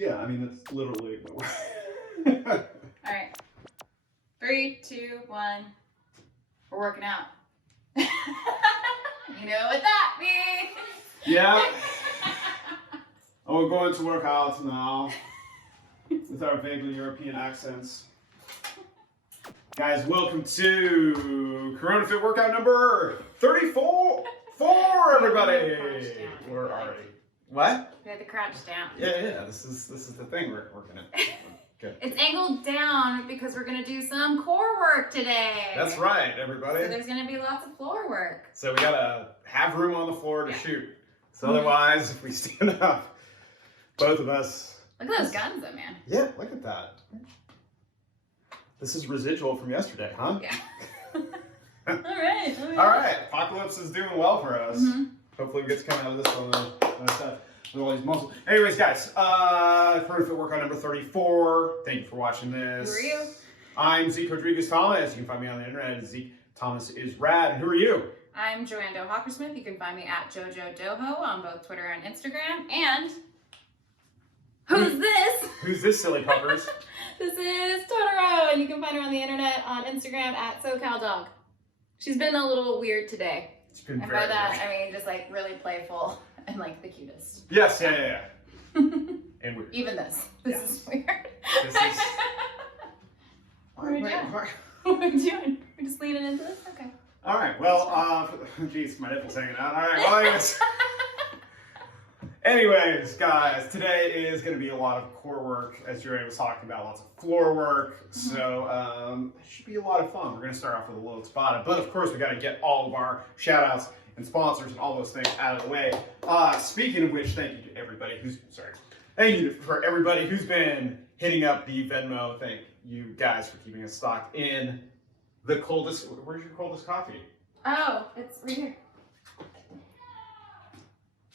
Yeah, I mean, that's literally what we're... All right. 3, 2, 1. We're working out. You know what that means. Yeah. Oh, we're going to work out now with our vaguely European accents. Guys, welcome to CoronaFit workout number 34 for everybody. We're already... What? We had to crouch down. Yeah. This is the thing we're gonna. Good. It's angled down because we're gonna do some core work today. That's right, everybody. So there's gonna be lots of floor work. So we gotta have room on the floor to shoot. So otherwise, if we stand up, both of us. Look at those guns, though, man. Yeah, look at that. This is residual from yesterday, huh? Yeah. All right. All right. Apocalypse is doing well for us. Hopefully, we get to come out of this one with all these muscles. Anyways, guys, CoronaFit workout number 34. Thank you for watching this. Who are you? I'm Zeke Rodrigues Thomas. You can find me on the internet at Zeke Thomas is Rad. And who are you? I'm JoAnn Hawkersmith. You can find me at JoJoDoho on both Twitter and Instagram. And who's this? Who's this, silly puppers? This is Totoro, and you can find her on the internet on Instagram at SoCalDog. She's been a little weird today. It's been And very by that, weird. I mean just like really playful and like the cutest. Yes, yeah. And weird. Even this. This is weird. This is... What are we doing? What are we doing? We're just leaning into this? Okay. All right, well, geez, my nipple's hanging out. All right, well, anyways, guys, today is going to be a lot of core work, as JoAnn was talking about, lots of floor work. So it should be a lot of fun. We're going to start off with a little Tabata, but of course, we got to get all of our shout outs and sponsors and all those things out of the way. Speaking of which, thank you to everybody who's, thank you for everybody who's been hitting up the Venmo. Thank you guys for keeping us stocked in the coldest, where's your coldest coffee? Oh, it's right here.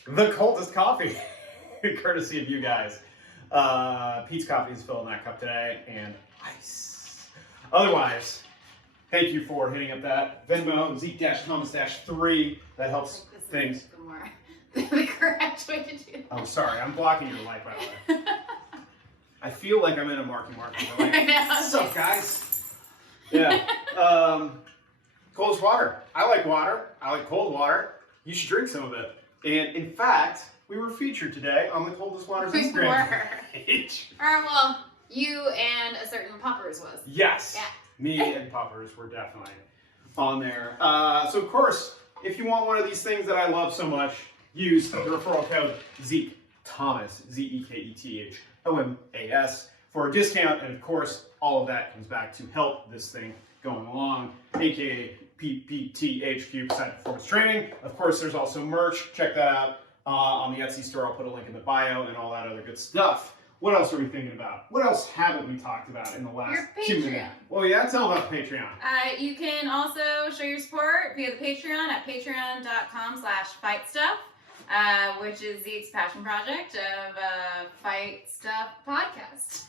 The coldest coffee, courtesy of you guys. Pete's coffee is filling that cup today, and ice. Otherwise, thank you for hitting up that Venmo, Zeke-Thomas-3. That helps things. The correct way to do that. Oh, sorry, I'm blocking your light, by the way. I feel like I'm in a Marky Mark. Like, what's up, guys? Yeah. Coldest water. I like water. I like cold water. You should drink some of it. And in fact, we were featured today on the Coldest Water's Instagram page. Well, you and a certain Poppers was. Yes. Yeah. Me and Poppers were definitely on there. So of course, if you want one of these things that I love so much, use the referral code Zeke Thomas, ZEKETHOMAS, for a discount. And of course, all of that comes back to help this thing going along, aka PPTHQ, Poseidon Performance Training. Of course, there's also merch. Check that out on the Etsy store. I'll put a link in the bio and all that other good stuff. What else are we thinking about? What else haven't we talked about in the last 2 minutes? Well, yeah, tell about the Patreon. You can also show your support via the Patreon at patreon.com/fightstuff, which is Zeke's passion project of Fight Stuff podcast.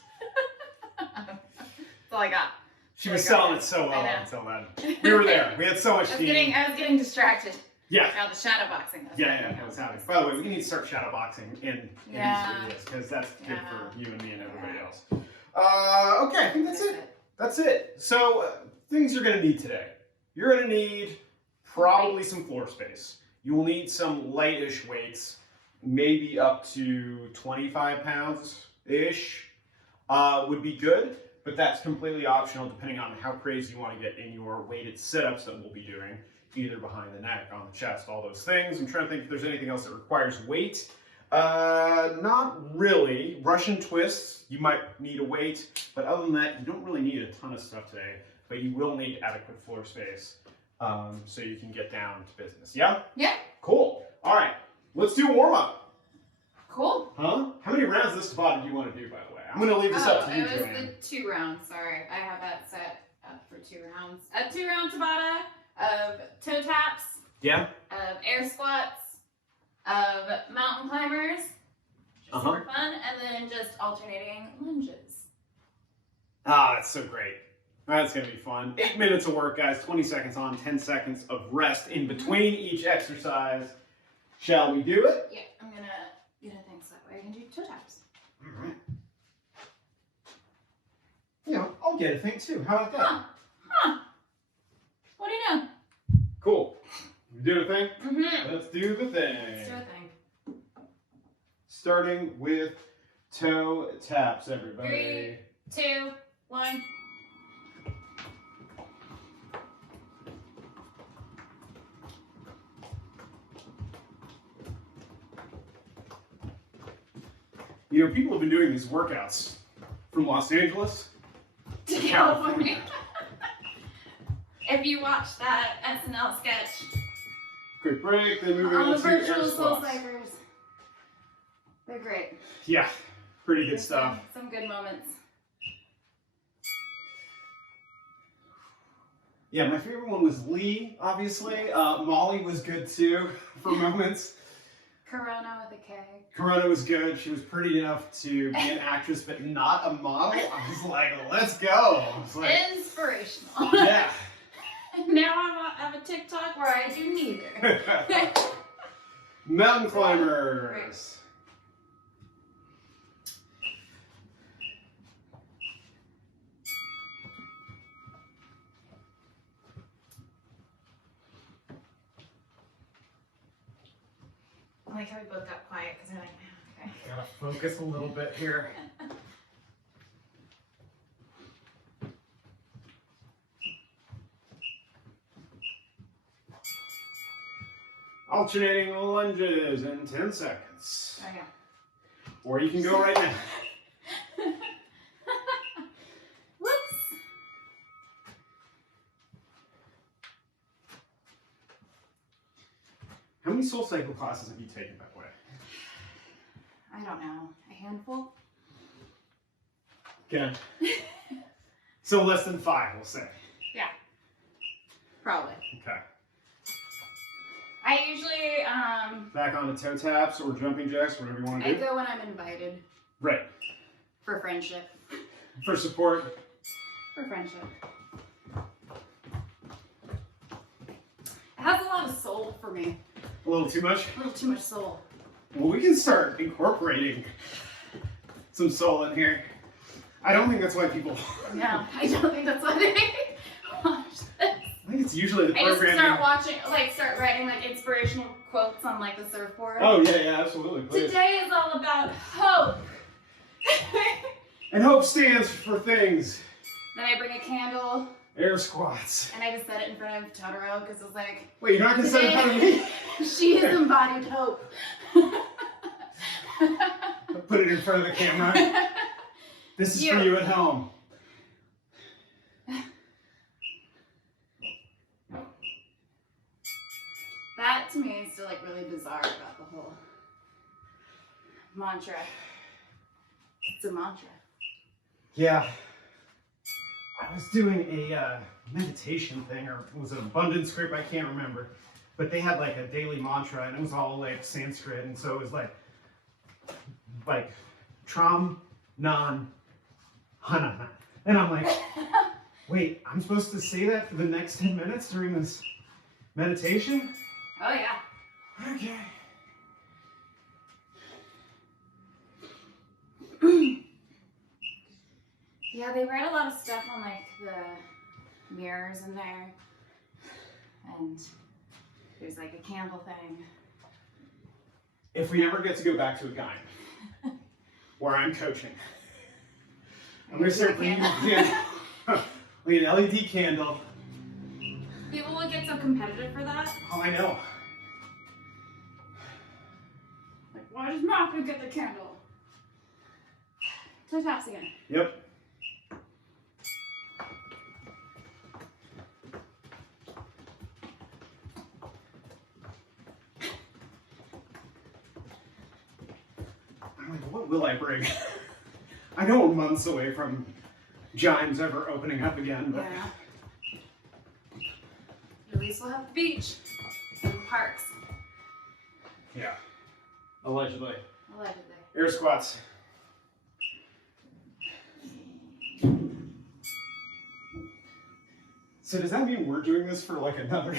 That's all I got. She was selling it so well until then. We were there. We had so much team. I was getting distracted. Yeah. Now the shadow boxing. Yeah, that was happening. By the way, we need to start shadow boxing in these videos because that's good for you and me and everybody else. Okay, I think that's it. That's it. So things you're going to need today. You're going to need probably some floor space. You will need some lightish weights, maybe up to 25 pounds-ish would be good. But that's completely optional depending on how crazy you want to get in your weighted sit-ups that we'll be doing, either behind the neck, on the chest, all those things. I'm trying to think if there's anything else that requires weight. Not really. Russian twists, you might need a weight, but other than that, you don't really need a ton of stuff today, but you will need adequate floor space so you can get down to business. Yeah? Yeah. Cool. All right, let's do a warm-up. Cool. Huh? How many rounds of this Tabata do you want to do, by the way? I'm going to leave this up to you, it was JoAnn. the 2 rounds. Sorry, I have that set up for 2 rounds. A 2-round Tabata of toe taps. Yeah. Of air squats. Of mountain climbers. Super fun, and then just alternating lunges. Ah, that's so great. That's going to be fun. 8 minutes of work, guys. 20 seconds on, 10 seconds of rest in between each exercise. Shall we do it? Yeah, I'm going to get a thing so that way I can do toe taps. All right. I'll get a thing too. How about that? Huh. What are you doing? Cool. You do the thing? Mm-hmm. Let's do the thing. Let's do a thing. Starting with toe taps, everybody. 3, 2, 1. You know, people have been doing these workouts from Los Angeles to California. If you watch that SNL sketch Quick break, then moving on on the to virtual air soul squats. psychers, they're great. Yeah, pretty good There's stuff. Some good moments. Yeah, my favorite one was Lee, obviously. Molly was good too for moments. Corona with a K. Corona was good. She was pretty enough to be an actress, but not a model. I was like, let's go. I was like, Inspirational. yeah. Now I have a TikTok where I do neither. Mountain climbers. I like how we both got quiet because we're like, okay. Gotta focus a little bit here. Alternating lunges in 10 seconds. Okay. Or you can go right now. Whoops. How many Soul Cycle classes have you taken, by the way? I don't know. A handful? Okay. So less than 5, we'll say. Yeah. Probably. Okay. I usually, Back on to toe taps or jumping jacks, whatever you want to I do. go when I'm invited. Right. For friendship. For support. For friendship. It has a lot of soul for me. A little too much? A little too much soul. Well, we can start incorporating some soul in here. I don't think that's why people... No, I don't think that's why they watch this. I think it's usually the I just programming. start watching, start writing inspirational quotes on the surfboard. Oh, yeah, absolutely. Please. Today is all about hope. And hope stands for things. Then I bring a candle Air squats. and I just set it in front of Totoro because it's like, Wait, you're not going to set it in front of me? she has embodied hope. Put it in front of the camera. This is for you at home. That to me is still really bizarre about the whole mantra. It's a mantra. Yeah. I was doing a meditation thing, or was it abundance group? I can't remember. But they had a daily mantra, and it was all Sanskrit, and so it was Tram, Nan, Hana. And I'm like, wait, I'm supposed to say that for the next 10 minutes during this meditation? Oh yeah. Okay. Yeah, they write a lot of stuff on the mirrors in there. And there's a candle thing. If we ever get to go back to a guy where I'm coaching, I'm going to start bringing an LED candle. People will get so competitive for that. Oh, I know. Why does Malcolm get the candle? Toe taps again. Yep. I'm like, what will I bring? I know we're months away from Jimes ever opening up again, but... Yeah. At least we'll have the beach and parks. Yeah. Allegedly. Allegedly. Air squats. So does that mean we're doing this for another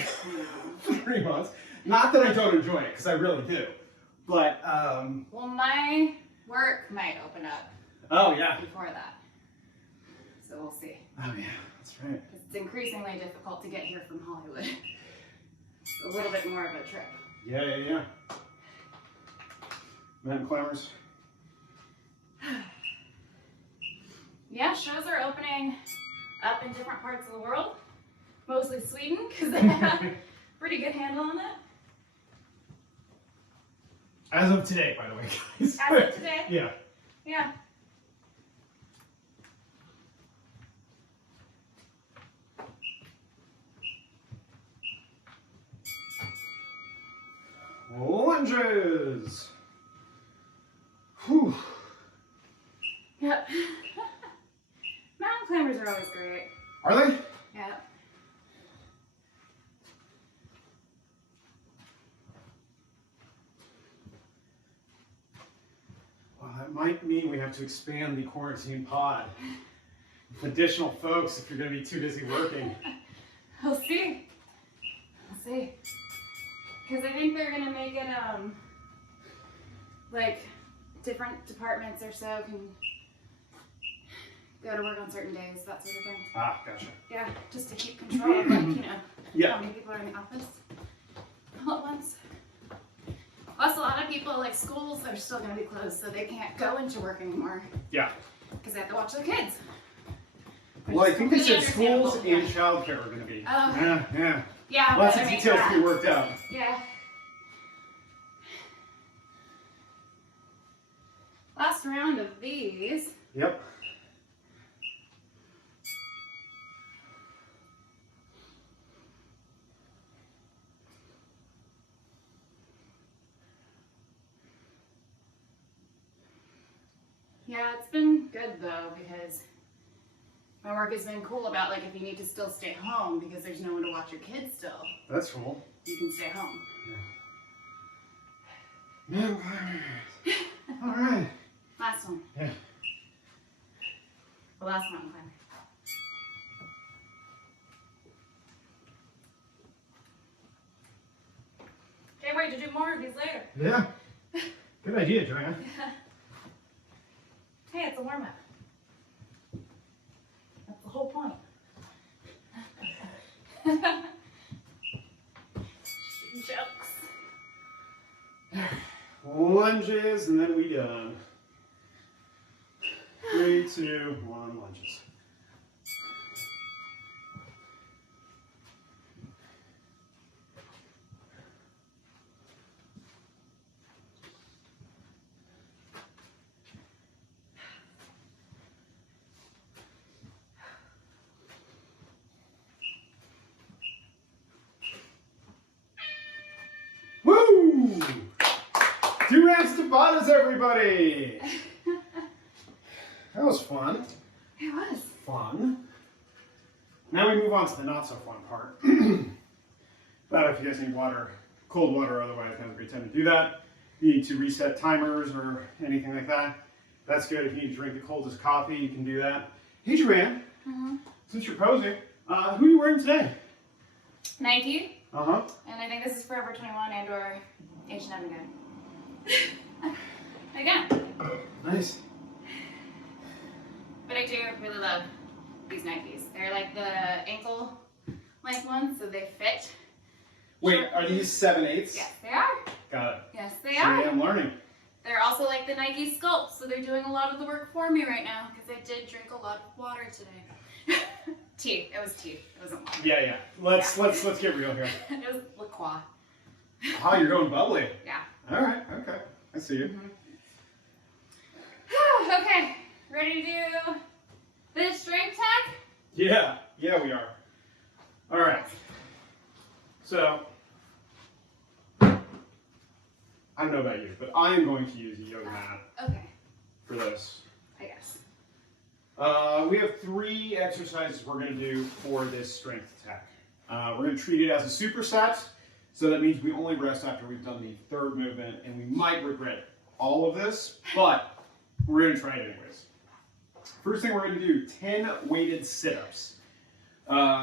3 months? Not that I don't enjoy it, because I really do. But, Well, my work might open up oh yeah. before that. So we'll see. Oh yeah, that's right. It's increasingly difficult to get here from Hollywood. It's a little bit more of a trip. Yeah. Mountain climbers. Yeah, shows are opening up in different parts of the world. Mostly Sweden, because they have a pretty good handle on it. As of today, by the way, guys. As of today? Yeah. Yeah. Lunges. Whew. Yep. Mountain climbers are always great. Are they? Yeah. Well, that might mean we have to expand the quarantine pod with additional folks if you're going to be too busy working. We'll see. We'll see. Because I think they're going to make it, like, different departments or so can go to work on certain days, that sort of thing. Ah, gotcha. Yeah, just to keep control of, like, you know, Yeah. how many people are in the office all at once. Plus, a lot of people, like, schools are still going to be closed, so they can't go into work anymore. Yeah. Because they have to watch their kids. Well, I think they said Completely schools and understandable. childcare are going to be. Oh. Yeah. Yeah, Lots but of I mean, details yeah. to be worked out. Yeah. Last round of these. Yep. Yeah, it's been good though, because my work has been cool about, like, if you need to still stay home because there's no one to watch your kids still, That's cool. you can stay home. Mountain climbers. All right. Last one. Yeah. The last mountain climber. Can't wait to do more of these later. Yeah. Good idea, JoAnn. Hey, it's a warm-up. That's the whole point. Jokes. Lunges, and then we done. 3, 2, 1, lunges. Woo! 2 rounds to Tabatas, everybody! That was fun. It was. Fun. Now we move on to the not so fun part. But if you guys need water, cold water, otherwise now's a great time to do that. If you need to reset timers or anything like that, that's good. If you need to drink the coldest coffee, you can do that. Hey, JoAnn, since you're posing, who are you wearing today? Nike. Uh-huh. And I think this is Forever 21 and or H&M again. Again. Nice. But I do really love these Nikes. They're like the ankle length ones, so they fit. Wait, Sure. are these 7/8? Yes, they are. Got it. Yes, they See, are. I'm learning. They're also like the Nike Sculpt, so they're doing a lot of the work for me right now because I did drink a lot of water today. Tea. It was tea. It wasn't water. Yeah. Let's get real here. It was La Croix. Oh, you're going bubbly. Yeah. All right. Okay. I see you. Okay. Ready to do the strength tech? Yeah, we are. All right. So, I don't know about you, but I am going to use a yoga mat Okay. for this. I guess. We have 3 exercises we're going to do for this strength tech. We're going to treat it as a superset, so that means we only rest after we've done the 3rd movement, and we might regret all of this, but we're going to try it anyways. First thing we're going to do, 10 weighted sit-ups.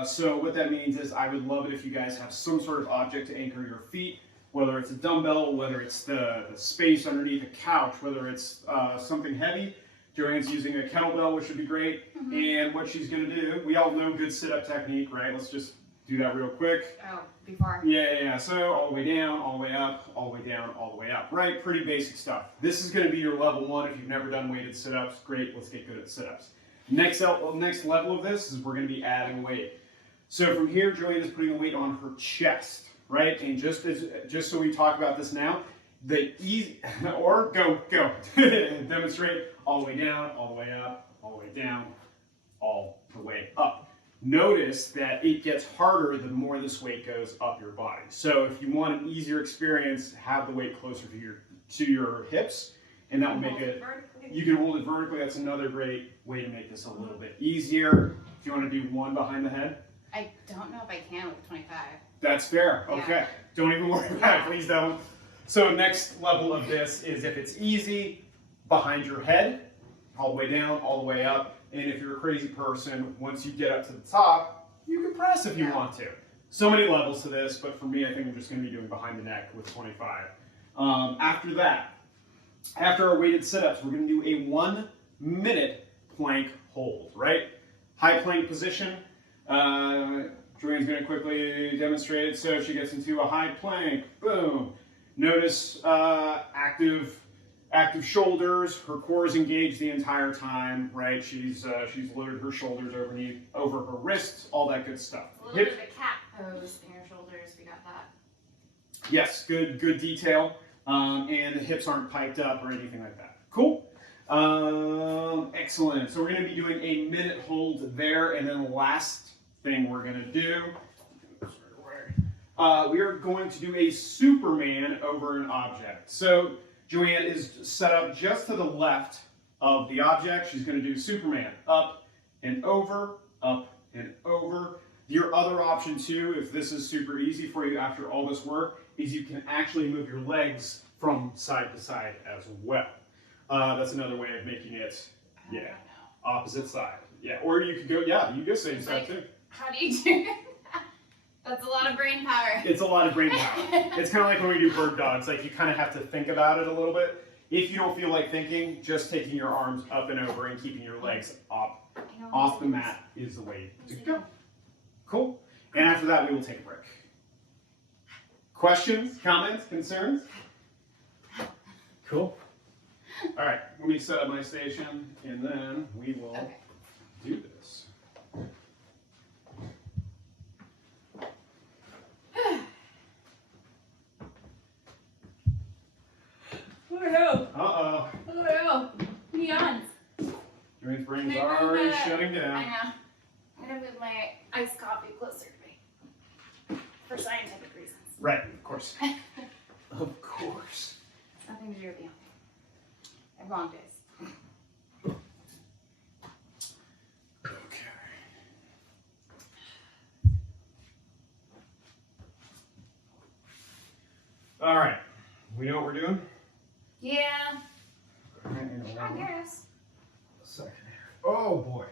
So what that means is I would love it if you guys have some sort of object to anchor your feet, whether it's a dumbbell, whether it's the space underneath a couch, whether it's something heavy. JoAnn's using a kettlebell, which would be great. And what she's going to do, we all know good sit-up technique, right? Let's just do that real quick. Oh, before. Yeah. So all the way down, all the way up, all the way down, all the way up, right? Pretty basic stuff. This is going to be your level 1 if you've never done weighted sit-ups. Great, let's get good at sit-ups. Next level of this is we're going to be adding weight. So from here, JoAnn is putting the weight on her chest, right? And just so we talk about this now, the easy, or go, demonstrate all the way down, all the way up, all the way down, all the way up. Notice that it gets harder the more this weight goes up your body. So if you want an easier experience, have the weight closer to your hips, and that will make it, you can hold it vertically. That's another great way to make this a little bit easier. If you want to do one behind the head. I don't know if I can with 25. That's fair. Okay. Yeah. Don't even worry about it. Please don't. So next level of this is if it's easy, behind your head, all the way down, all the way up. And if you're a crazy person, once you get up to the top, you can press if you want to. So many levels to this, but for me, I think I'm just going to be doing behind the neck with 25. After that, after our weighted sit-ups, we're going to do a 1-minute plank hold, right? High plank position. JoAnn's going to quickly demonstrate it. So she gets into a high plank. Boom. Notice active shoulders. Her core is engaged the entire time, right? She's loaded her shoulders over her wrists, all that good stuff. A little bit of a cat pose in your shoulders. We got that. Yes, good detail. And the hips aren't piped up or anything like that. Cool. Excellent. So we're going to be doing a minute hold there, and then the last thing we're going to do. We are going to do a Superman over an object. So JoAnn is set up just to the left of the object. She's going to do Superman, up and over, up and over. Your other option too, if this is super easy for you after all this work, is you can actually move your legs from side to side as well. That's another way of making it, opposite side. Yeah, or you could go, you go same side too. How do you do that? That's a lot of brain power. It's a lot of brain power. It's kind of like when we do bird dogs. Like you kind of have to think about it a little bit. If you don't feel like thinking, just taking your arms up and over and keeping your legs off the mat is the way to go. Cool. And after that, we will take a break. Questions, comments, concerns? Cool. All right, let me set up my station, and then we will do this. Uh-oh. Oh, neons. JoAnn's brain's already shutting down. I know. I'm going to move my iced coffee closer to me. For scientific reasons. Right, of course. Of course. It's nothing to do with you. I have long days. Okay. All right. We know what we're doing? Yeah. I guess. A second here. Oh boy.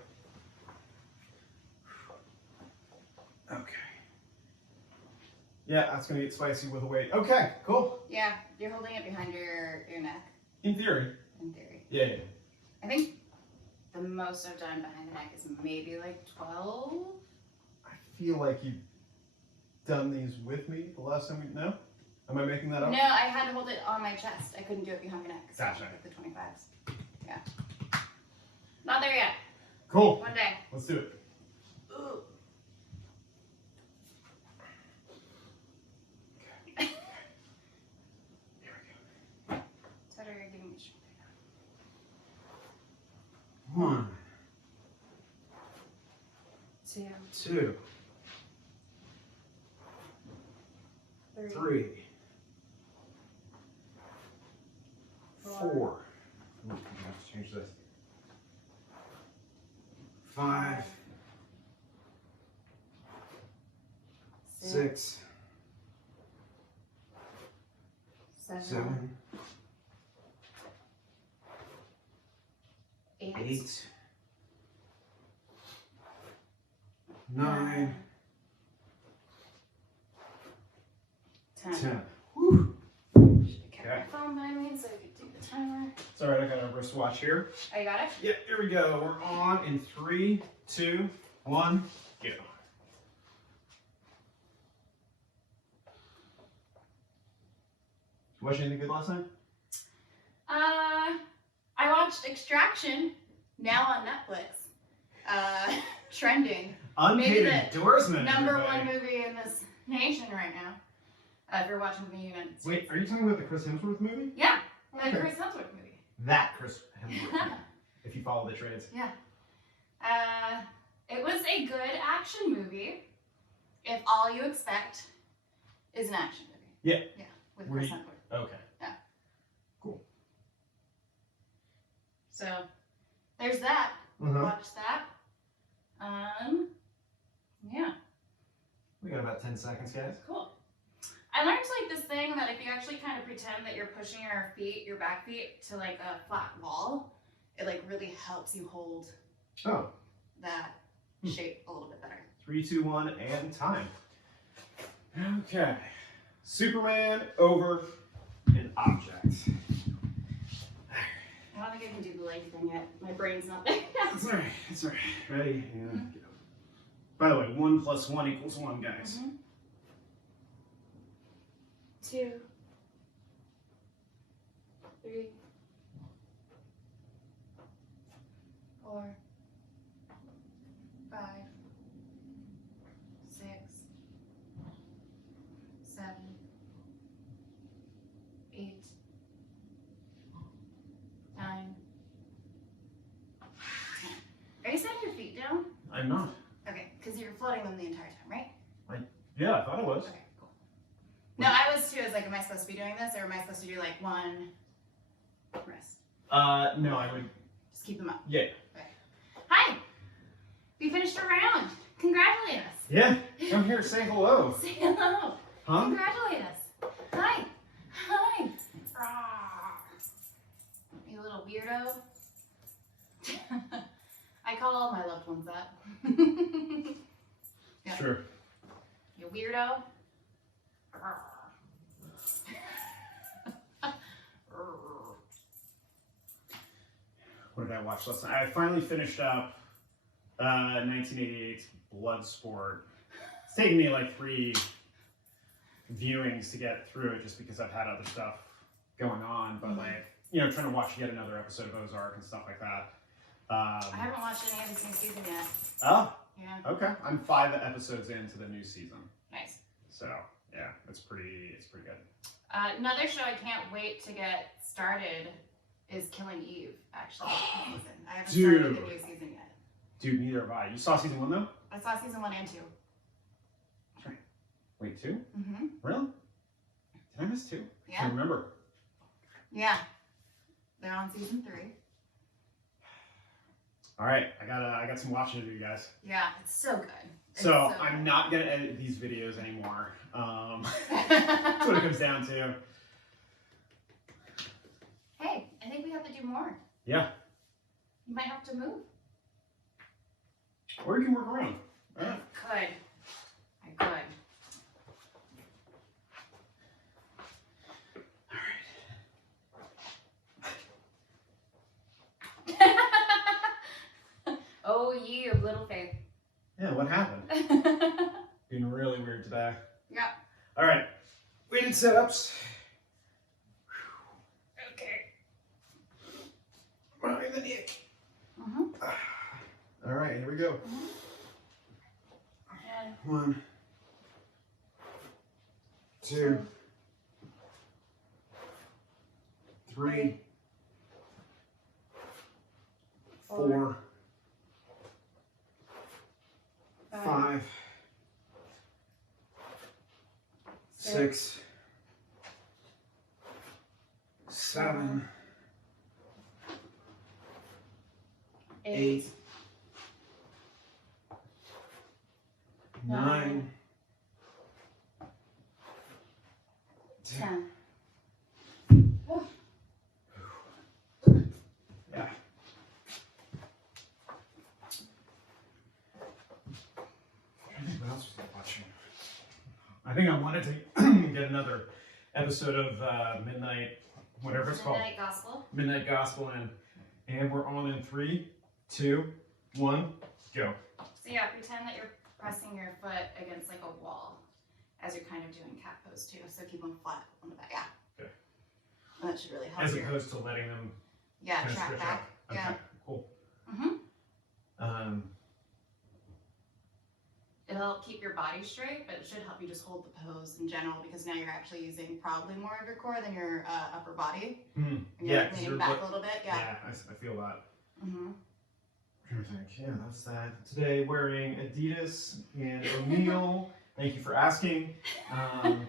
Okay. Yeah, that's gonna get spicy with the weight. Okay, cool. Yeah, you're holding it behind your neck. In theory. In theory. Yeah. I think the most I've done behind the neck is maybe like 12. I feel like you've done these with me the last time we. No? Am I making that up? No, I had to hold it on my chest. I couldn't do it behind my neck. So Gotcha. with the 25s. Yeah. Not there yet. Cool. One day. Let's do it. Ooh. Here we go. Totoro, you're giving me shit. 1, 2, 2, 3, 4. I have to change this. 5, 6, 7, 8, 9, 10. 10. Whew. Should have kept my phone by me so I could do this. timer. It's alright, I got a wristwatch here. Oh, you got it? Yep, here we go. We're on in 3, 2, 1, go. Watch anything good last night? I watched Extraction, now on Netflix. Trending. Unpaid Maybe the endorsement. Number everybody. 1 movie in this nation right now. If you're watching the United States. Wait, are you talking about the Chris Hemsworth movie? Yeah, the Okay. Chris Hemsworth movie. That Chris Hemsworth movie, if you follow the trades. Yeah. It was a good action movie. If all you expect is an action movie. Yeah. Yeah, with Were Chris you- Hemsworth. Okay. Yeah. Cool. So, there's that. Uh-huh. Watch that. Yeah, We got about 10 seconds, guys. cool. I learned like this thing that if you actually kind of pretend that you're pushing your back feet to like a flat wall, it like really helps you hold Oh, that shape a little bit better. 3, 2, 1, and time. Okay. Superman over an object. I don't think I can do the leg thing yet. My brain's not there. It's alright, it's alright. Ready? Yeah. Go. By the way, 1 + 1 = 1, guys. 2, 3, 4, 5, 6, 7, 8, 9, 10. Are you setting your feet down? I'm not. Okay, because you're floating them the entire time, right? Yeah, I thought it was. Okay, cool. No, I was too. I was like, am I supposed to be doing this, or am I supposed to do like 1 rest? No, I would. Just keep them up. Yeah. Okay. Hi. We finished a round. Congratulate us. Yeah, come here, say hello. Say hello. Huh? Congratulate us. Hi. Hi. Rawr. You little weirdo. I call all my loved ones that. Yeah. Sure. You weirdo. What did I watch last night? I finally finished up 1988's Bloodsport. It's taken me like 3 viewings to get through it just because I've had other stuff going on, but like, you know, trying to watch yet another episode of Ozark and stuff like that. I haven't watched any of this new season yet. Oh, Yeah. okay. I'm 5 episodes into the new season. Nice. So, yeah, it's pretty good. Another show I can't wait to get started is Killing Eve, actually. I haven't started the new season yet. Dude, neither have I. You saw season 1 though? I saw season 1 and 2. That's right. Wait, 2? Mm-hmm. Really? Did I miss 2? I Yeah. can't remember. Yeah. They're on season 3. All right, I got some watching to do, guys. Yeah, it's so good. It's So so I'm good. not gonna edit these videos anymore. That's what it comes down to. Hey, I think we have to do more. Yeah. You might have to move. Or you can work around. All right. I could. Oh, you little faith. Yeah, what happened? Being really weird today. Yeah. All right. Weighted setups. Okay. Behind the neck. Mm-hmm. All right, here we go. And 1, 2, 3, 4, 5, 6, 7, 8, 9, 10. 10. Yeah. I think what else was I watching? I think I wanted to get another episode of Midnight whatever it's called. Midnight Gospel. Midnight Gospel in. And we're on in 3, 2, 1, go. So yeah, pretend that you're pressing your foot against like a wall as you're kind of doing cat pose too. So keep them flat on the back. Yeah. Okay. And that should really help. As opposed to letting them track back. Okay, Yeah. cool. It'll keep your body straight, but it should help you just hold the pose in general because now you're actually using probably more of your core than your upper body. And you're leaning back a little bit. Yeah, I feel that. Yeah, that's that. Today wearing Adidas and O'Neill. Thank you for asking. And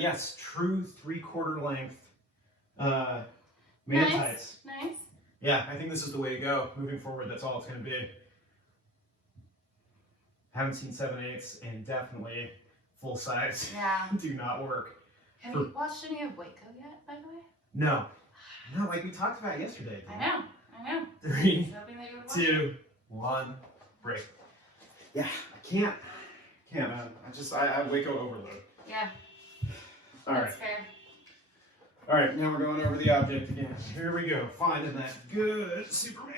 yes, true 3/4 length man tights. Nice. Yeah, I think this is the way to go. Moving forward, that's all it's going to be. Haven't seen 7/8 and definitely full size. Yeah. Do not work. Have you watched any of Waco yet, by the way? No. No, like we talked about yesterday. I know. 3, Hoping that you would watch 2, 1, break. Yeah, I can't, man. I Waco overload. Yeah. All right. That's fair. All right, now we're going over the object again. Here we go. Finding that good Superman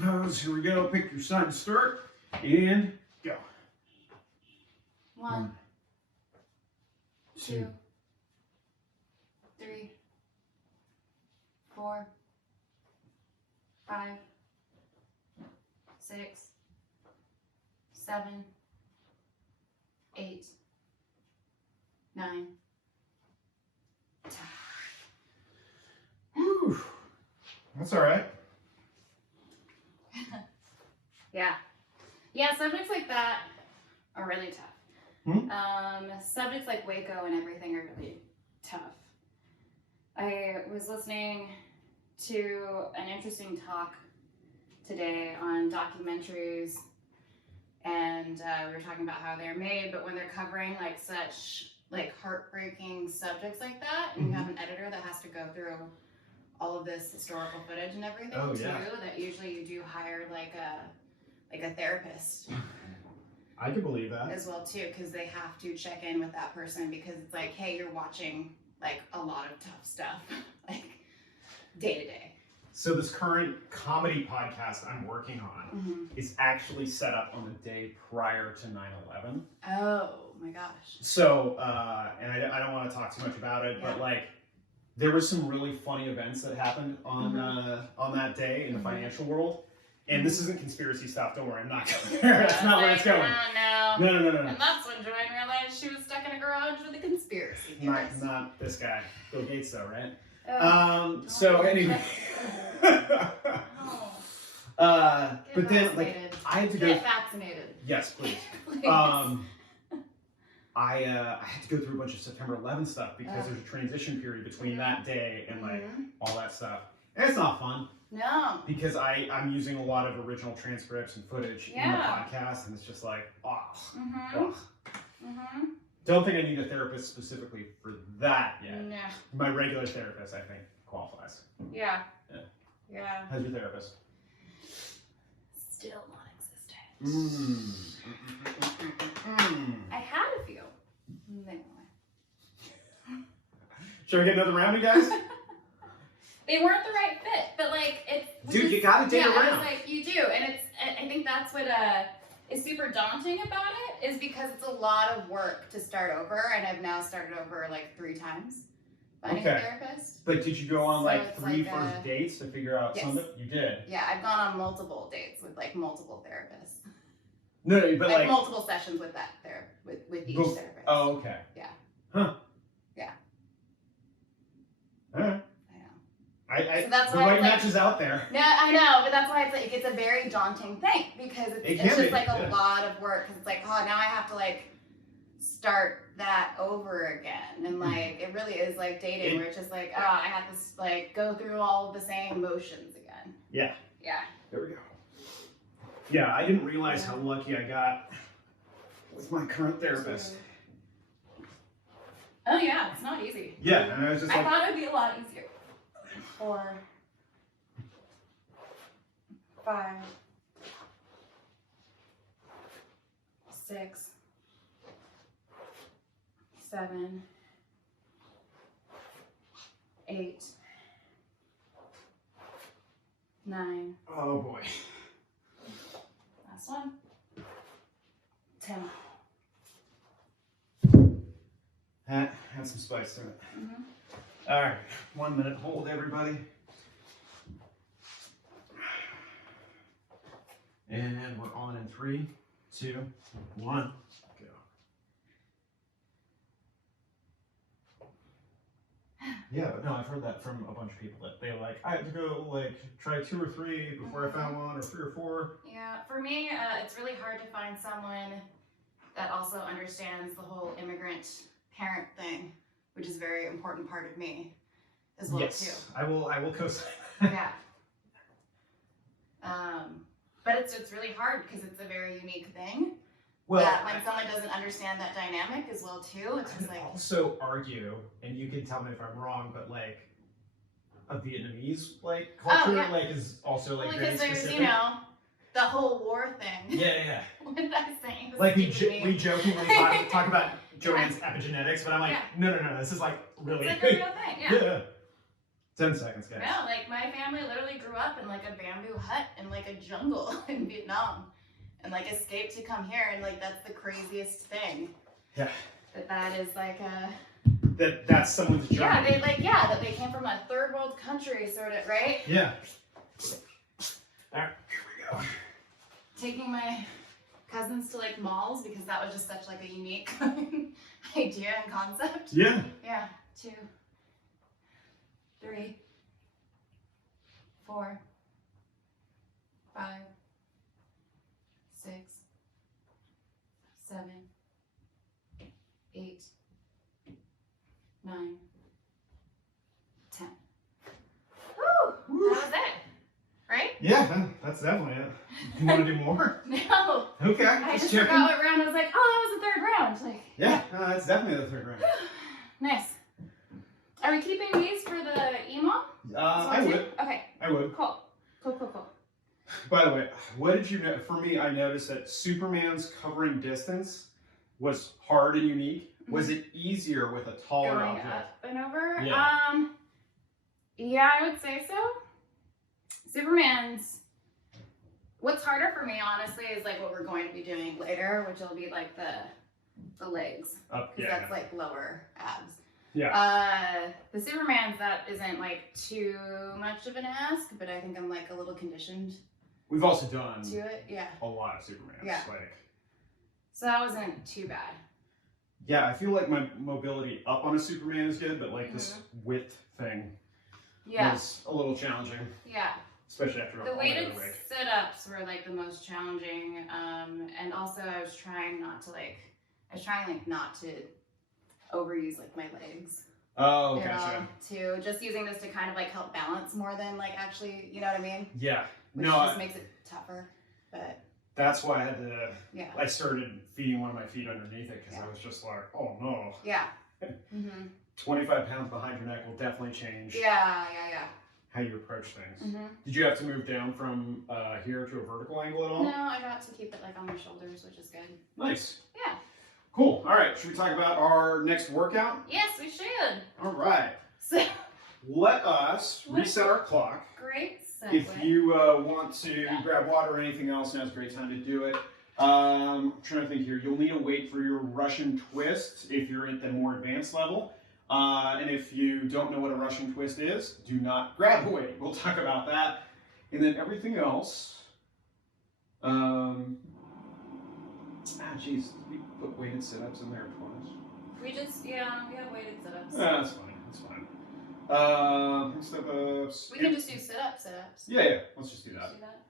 pose. Here we go. Pick your side to start and go. 1, 2, 3, 4, 5, 6, 7, 8, 9, 10. Whew. That's all right. Yeah, subjects like that are really tough. Subjects like Waco and everything are really tough. I was listening to an interesting talk today on documentaries, and we were talking about how they're made, but when they're covering like such like heartbreaking subjects like that, and you have an editor that has to go through all of this historical footage and everything that usually you do hire like a therapist. I can believe that. As well too, because they have to check in with that person because it's like, hey, you're watching like a lot of tough stuff, like day to day. So this current comedy podcast I'm working on is actually set up on the day prior to 9/11. Oh my gosh. So, and I don't want to talk too much about it, but like, there were some really funny events that happened on that day in the financial world. And this isn't conspiracy stuff. Don't worry, I'm not going there. That's not where it's going. No. No. And that's when JoAnn realized she was stuck in a garage with a conspiracy theorist. Not this guy. Bill Gates, though, right? So anyway. But then, like, I had to go. Get vaccinated. Yes, please. I had to go through a bunch of September 11 stuff because there's a transition period between that day and like all that stuff. And it's not fun. No. Because I'm using a lot of original transcripts and footage in the podcast, and it's just like, Don't think I need a therapist specifically for that yet. No. My regular therapist, I think, qualifies. Yeah. Yeah. How's your therapist? Still non-existent. I had a few. Should I get another round, you guys? They weren't the right fit, but like it's. Dude, you gotta dig around. I was like, you do, and it's. I think that's what is super daunting about it is because it's a lot of work to start over, and I've now started over like 3 times finding a therapist. But did you go on like 3 first dates to figure out something? You did. Yeah, I've gone on multiple dates with like multiple therapists. No, but like multiple sessions with that with each therapist. Oh, okay. Yeah. Huh. Yeah. All right. So that's the why right match is out there. No, I know, but that's why it's a very daunting thing because it's just like a lot of work. Cause it's like, oh, now I have to like start that over again, and like it really is like dating, where it's just like, oh, I have to like go through all of the same motions again. Yeah. Yeah. There we go. Yeah, I didn't realize how lucky I got with my current therapist. Oh yeah, it's not easy. Yeah, and I was just like, I thought it would be a lot easier. 4, 5, 6, 7, 8, 9. Oh boy. Last one. 10. Add some spice to it. Mm-hmm. All right, 1 minute hold, everybody. And we're on in 3, 2, 1, go. Yeah, but no, I've heard that from a bunch of people that they like, I have to go like try 2 or 3 before I found one, or 3 or 4. Yeah, for me, it's really hard to find someone that also understands the whole immigrant parent thing, which is a very important part of me as well too. I will co-sign. Yeah. But it's really hard because it's a very unique thing. Well, that when someone doesn't understand that dynamic as well too, it's just like. I also argue, and you can tell me if I'm wrong, but like a Vietnamese like culture like is also like very because specific. there's the whole war thing. Yeah. What did I say? Like we jokingly talk about JoAnn's epigenetics, but I'm like, no, this is like really. It's like a real thing. Yeah. 10 seconds, guys. Yeah, like my family literally grew up in like a bamboo hut in like a jungle in Vietnam, and like escaped to come here, and like that's the craziest thing. Yeah. That is like a. That's someone's journey. Yeah, that they came from a third world country, sort of, right? Yeah. All right, here we go. Taking my cousins to like malls because that was just such like a unique idea and concept. Yeah. Yeah. 2, 3, 4, 5, 6, 7, 8, 9, 10. Woo! That was it. Right? Yeah, that's definitely it. You want to do more? No. Okay. I just forgot what round. I was like, oh, that was the 3rd round. Like. Yeah, that's definitely the 3rd round. Nice. Are we keeping these for the EMOM? I would. Okay. I would. Cool. By the way, what did you know? For me, I noticed that Superman's covering distance was hard and unique. Mm-hmm. Was it easier with a taller Going object? up and over? Yeah. Yeah, I would say so. Superman's. What's harder for me, honestly, is like what we're going to be doing later, which will be like the legs. Because that's like lower abs. Yeah. The Superman's, that isn't like too much of an ask, but I think I'm like a little conditioned. We've also done to it, yeah. A lot of Supermans. Yeah. Like. So that wasn't too bad. Yeah, I feel like my mobility up on a Superman is good, but like this width thing was a little challenging. Yeah. Especially after the weighted sit-ups were like the most challenging, and also I was trying not to overuse like my legs. Oh, gotcha. To just using this to kind of like help balance more than like actually, you know what I mean? Yeah. Which just makes it tougher, but. That's why I had to. Yeah. I started feeding one of my feet underneath it because I was just like, oh no. Yeah. Mm-hmm. 25 pounds behind your neck will definitely change. Yeah. How you approach things. Mm-hmm. Did you have to move down from here to a vertical angle at all? No, I got to keep it like on my shoulders, which is good. Nice. Yeah. Cool. All right. Should we talk about our next workout? Yes, we should. All right. So let us reset our clock. Great segue. If you want to grab water or anything else, now's a great time to do it. I'm trying to think here. You'll need a weight for your Russian twist if you're at the more advanced level. And if you don't know what a Russian twist is, do not grab a weight. We'll talk about that. And then everything else. Geez, we put weighted sit-ups in there twice. We have weighted sit-ups. That's fine. That's fine. Sit-ups. We can just do sit-ups. Yeah. Let's just do that. Just do that.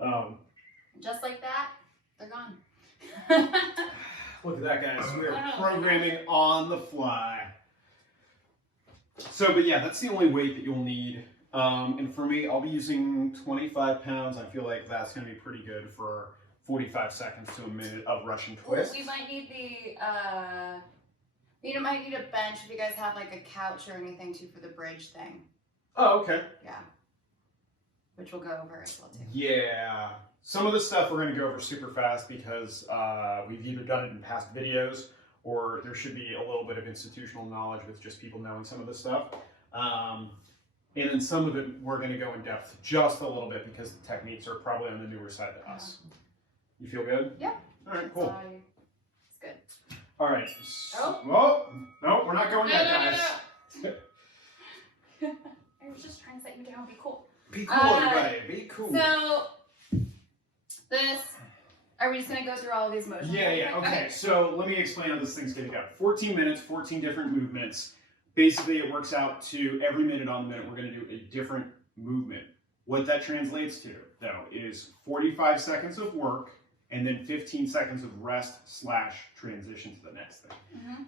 Yeah. Just like that, they're gone. Look at that, guys. We're programming on the fly. So, but yeah, that's the only weight that you'll need. And for me, I'll be using 25 pounds. I feel like that's going to be pretty good for 45 seconds to a minute of Russian twist. We might need you might need a bench if you guys have like a couch or anything too for the bridge thing. Oh, okay. Yeah. Which we'll go over as well too. Yeah. Some of the stuff we're going to go over super fast because we've either done it in past videos or there should be a little bit of institutional knowledge with just people knowing some of this stuff. And then some of it, we're going to go in depth just a little bit because the techniques are probably on the newer side to us. You feel good? Yeah. All right, cool. It's good. All right. Oh. No, we're not going yet, guys. I was just trying to set you down. Be cool. Be cool, everybody. Be cool. So, are we just going to go through all of these motions? Yeah. Okay. So let me explain how this thing's going to go. 14 minutes, 14 different movements. Basically, it works out to every minute on the minute, we're going to do a different movement. What that translates to, though, is 45 seconds of work and then 15 seconds of rest / transition to the next thing.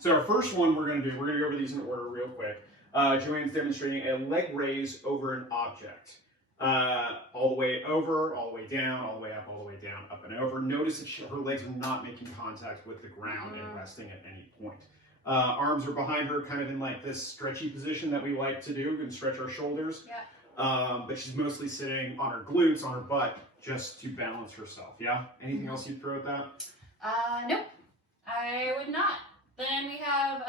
So our first one we're going to go over these in order real quick. JoAnn's demonstrating a leg raise over an object. All the way over, all the way down, all the way up, all the way down, up and over. Notice that her legs are not making contact with the ground and resting at any point. Arms are behind her, kind of in like this stretchy position that we like to do. We can stretch our shoulders. Yeah. But she's mostly sitting on her glutes, on her butt, just to balance herself. Yeah? Anything else you'd throw at that? Nope. I would not. Then we have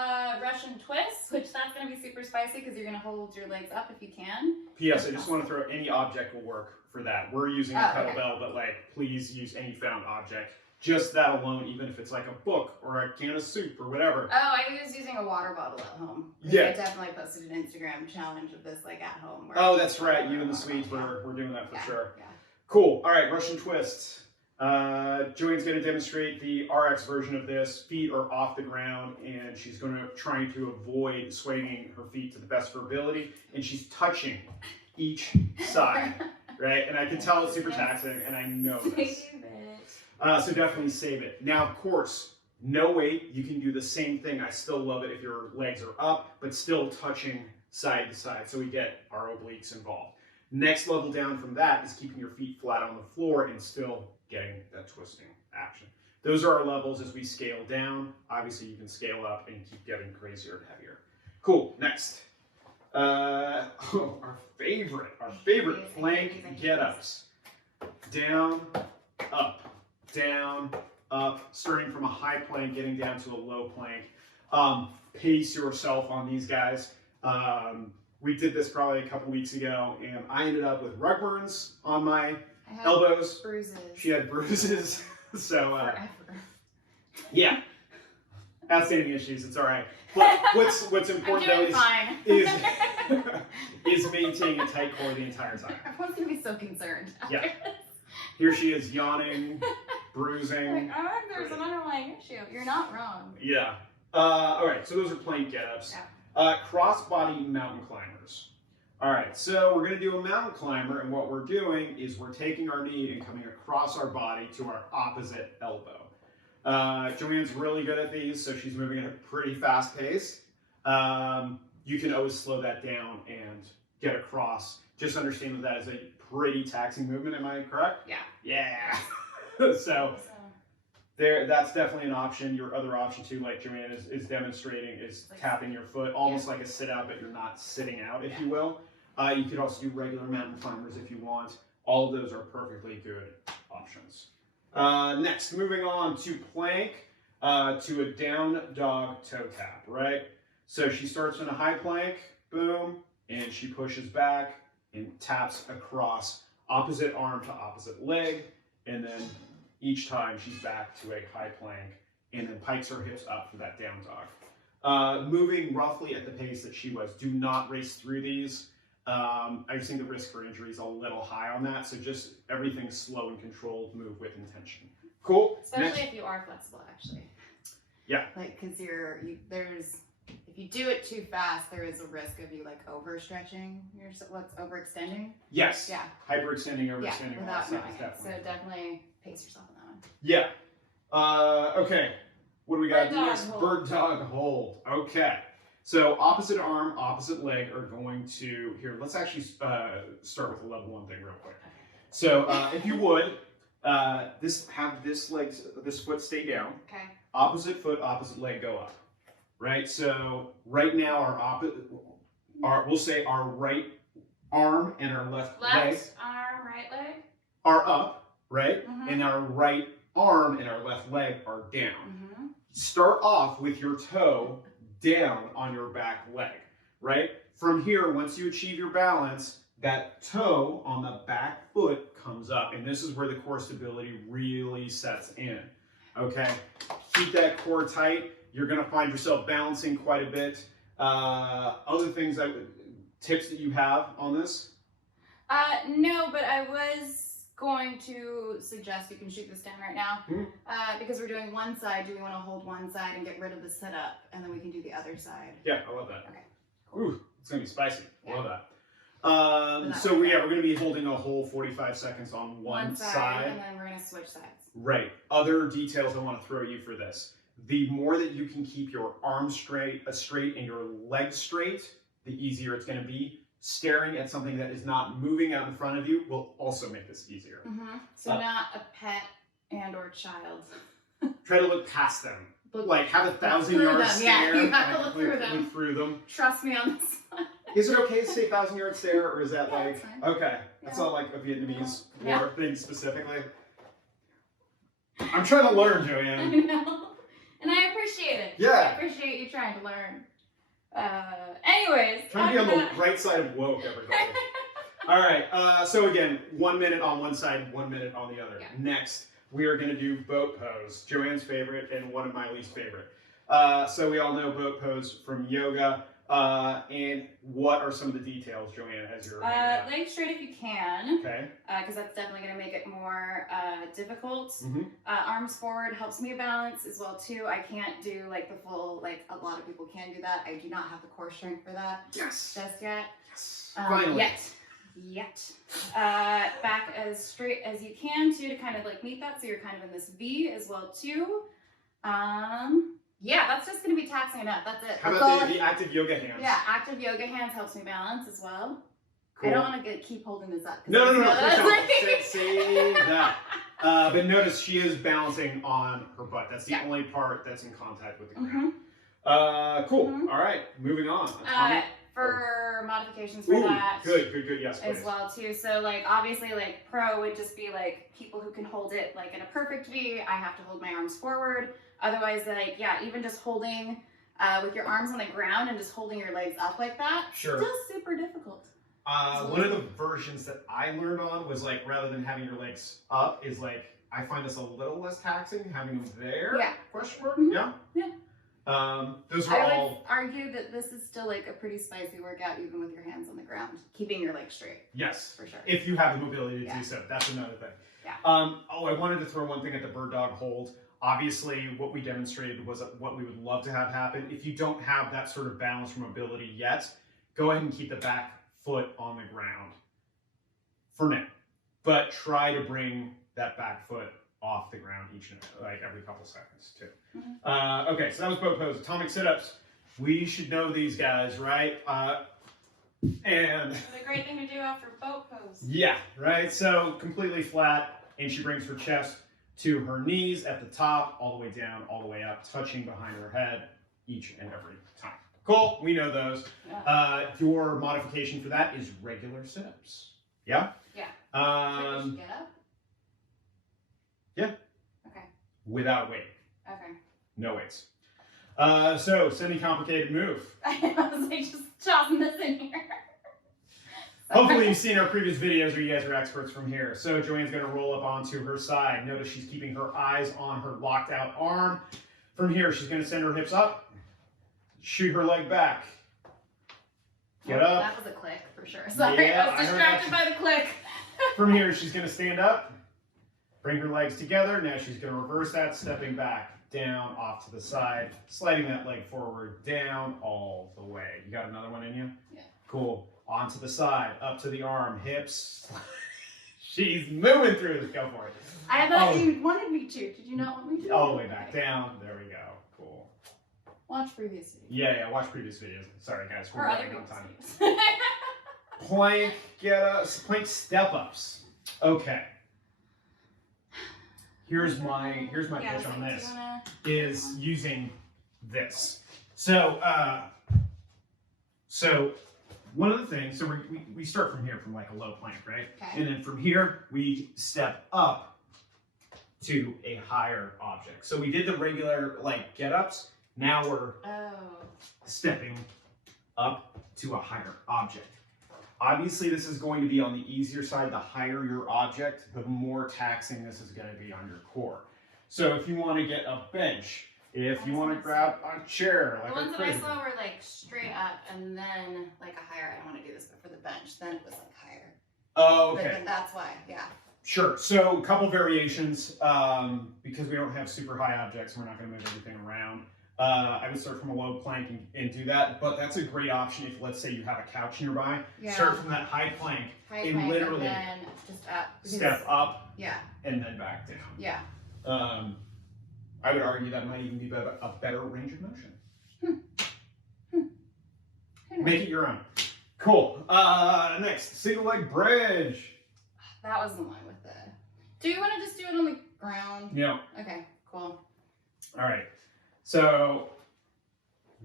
Russian twists, which that's going to be super spicy because you're going to hold your legs up if you can. P.S. I just want to throw any object will work for that. We're using a kettlebell, but like, please use any found object. Just that alone, even if it's like a book or a can of soup or whatever. Oh, I was using a water bottle at home. Yeah. I definitely posted an Instagram challenge of this like at home. Oh, that's right. You and the Swedes, we're doing that for sure. Yeah. Cool. All right, Russian twists. JoAnn's going to demonstrate the RX version of this. Feet are off the ground, and she's going to try to avoid swinging her feet to the best of her ability, and she's touching each side, right? And I can tell it's super taxing, and I know this. So definitely save it. Now, of course, no weight. You can do the same thing. I still love it if your legs are up, but still touching side to side. So we get our obliques involved. Next level down from that is keeping your feet flat on the floor and still getting that twisting action. Those are our levels as we scale down. Obviously, you can scale up and keep getting crazier and heavier. Cool. Next. Our favorite plank get-ups. Down, up. Down, up, starting from a high plank, getting down to a low plank. Pace yourself on these guys. We did this probably a couple weeks ago, and I ended up with rug burns on my elbows. Bruises. She had bruises. So, forever. Yeah. Outstanding issues. It's all right. But what's important though is maintaining a tight core the entire time. Everyone's gonna be so concerned. Yeah. Here she is yawning, bruising. Like, oh, there's an underlying issue. You're not wrong. Yeah. All right, so those are plank get-ups. Yeah. Cross-body mountain climbers. All right, so we're going to do a mountain climber, and what we're doing is we're taking our knee and coming across our body to our opposite elbow. JoAnn's really good at these, so she's moving at a pretty fast pace. You can always slow that down and get across. Just understand that is a pretty taxing movement, am I correct? Yeah. Yeah. So that's definitely an option. Your other option too, like JoAnn is demonstrating, is like tapping your foot, almost like a sit out, but you're not sitting out, if you will. You could also do regular mountain climbers if you want. All of those are perfectly good options. Next, moving on to plank, to a down dog toe tap, right? So she starts in a high plank, boom, and she pushes back and taps across opposite arm to opposite leg, and then each time she's back to a high plank and then pikes her hips up for that down dog. Moving roughly at the pace that she was. Do not race through these. I just think the risk for injury is a little high on that, so just everything slow and controlled, move with intention. Cool. Especially if you are flexible, actually. Yeah. Like, because if you do it too fast, there is a risk of you like overstretching overextending. Yes. Yeah. Hyperextending, overextending. Yeah, without knowing it. So definitely pace yourself on that one. Yeah. Okay. What do we got? Bird dog hold. Okay. So opposite arm, opposite leg are going to, here, let's actually start with a level 1 thing real quick. So if you would, have this foot stay down. Okay. Opposite foot, opposite leg go up. Right? So right now we'll say our right arm and our left leg. Left arm, right leg. Are up, right? Mm-hmm. And our right arm and our left leg are down. Mm-hmm. Start off with your toe down on your back leg, right? From from here, once you achieve your balance, that toe on the back foot comes up. And this is where the core stability really sets in. Okay? Keep that core tight. You're going to find yourself balancing quite a bit. Other things, tips that you have on this? No, but I was going to suggest you can shoot this down right now. Because we're doing one side, do we want to hold one side and get rid of the sit-up, and then we can do the other side? Yeah, I love that. Okay. Cool. Ooh, it's going to be spicy. I love that. So we're going to be holding a whole 45 seconds on one side. And then we're going to switch sides. Right. Other details I want to throw you for this. The more that you can keep your arms straight and your legs straight, the easier it's going to be. Staring at something that is not moving out in front of you will also make this easier. So not a pet and or child. Try to look past them. Like have a 1,000-yard stare. Yeah, you have to look through them. Trust me on this one. Is it okay to say 1,000-yard stare, or is that like okay? That's Yeah. not like a Vietnamese war thing specifically. I'm trying to learn, JoAnn. I know, and I appreciate it. Yeah. I appreciate you trying to learn. Anyways, Trying to be on the right side of woke, everybody. All right. So again, 1 minute on one side, 1 minute on the other. Yeah. Next, we are going to do boat pose. JoAnn's favorite and one of my least favorite. So we all know boat pose from yoga. And what are some of the details, JoAnn, as you're legs straight if you can. Okay. Because that's definitely going to make it more difficult. Mm-hmm. Arms forward helps me balance as well too. I can't do like the full, like a lot of people can do that. I do not have the core strength for that. Yes. Just yet. Yes. Finally. Yet. Back as straight as you can too, to kind of like meet that. So you're kind of in this V as well too. Yeah, that's just going to be taxing enough. That's it. How about the active yoga hands? Yeah, active yoga hands helps me balance as well. Cool. I don't want to keep holding this up. No. Save that. But notice she is balancing on her butt. That's the only part that's in contact with the ground. Cool. All right, moving on. For modifications for that. Good. Yes, please. As well too. So like obviously like pro would just be like people who can hold it like in a perfect V. I have to hold my arms forward. Otherwise, like, yeah, even just holding with your arms on the ground and just holding your legs up like that, still super difficult. One of the versions that I learned on was like, rather than having your legs up, is like, I find this a little less taxing, having them there, question mark, those are I would argue that this is still like a pretty spicy workout, even with your hands on the ground, keeping your legs straight. Yes. For sure. If you have the mobility to do so, that's another thing. Yeah. I wanted to throw one thing at the bird dog hold. Obviously, what we demonstrated was what we would love to have happen. If you don't have that sort of balance or mobility yet, go ahead and keep the back foot on the ground for now. But try to bring that back foot off the ground every couple seconds too. Okay, so that was boat pose. Atomic sit-ups. We should know these guys, right? And it's a great thing to do after boat pose. Yeah, right. So completely flat, and she brings her chest to her knees at the top, all the way down, all the way up, touching behind her head each and every time. Cool, we know those. Yeah. Your modification for that is regular sit-ups. Yeah? Yeah. Should we get up? Yeah. Okay. Without weight. Okay. No weights. So, semi-complicated move. I was like just tossing this in here. Hopefully you've seen our previous videos where you guys are experts from here. So JoAnn's going to roll up onto her side. Notice she's keeping her eyes on her locked out arm. From here, she's going to send her hips up, shoot her leg back. Get up. That was a click for sure. Sorry, I was distracted by the click. From here, she's going to stand up, bring her legs together. Now she's going to reverse that, stepping back, down, off to the side, sliding that leg forward, down, all the way. You got another one in you? Yeah. Cool. Onto the side, up to the arm, hips. She's moving through this. Go for it. I thought you wanted me to. Did you not want me to? All the way back down. There we go. Cool. Watch previous videos. Yeah, watch previous videos. Sorry, guys. We're running on time. Plank, plank step-ups. Okay. Here's my pitch on this. Is using this. So one of the things, so we start from here, from like a low plank, right? Okay. And then from here, we step up to a higher object. So we did the regular like get-ups. Now we're stepping up to a higher object. Obviously, this is going to be on the easier side. The higher your object, the more taxing this is going to be on your core. So if you want to get a bench, if you want to grab a chair, like the ones that I crazy. saw were like straight up and then like a higher. I don't want to do this, but for the bench, then it was like higher. Oh, okay. But that's why, yeah. Sure. So a couple variations. Because we don't have super high objects, we're not going to move everything around. I would start from a low plank and do that, but that's a great option if, let's say, you have a couch nearby. Yeah. Start from that high plank and literally and then just up. Step up, Yeah. and then back down. Yeah. I would argue that might even be a better range of motion. Make it your own. Cool. Next, single leg bridge. That was in line with the. Do you want to just do it on the ground? Yeah. Okay. Cool. All right. So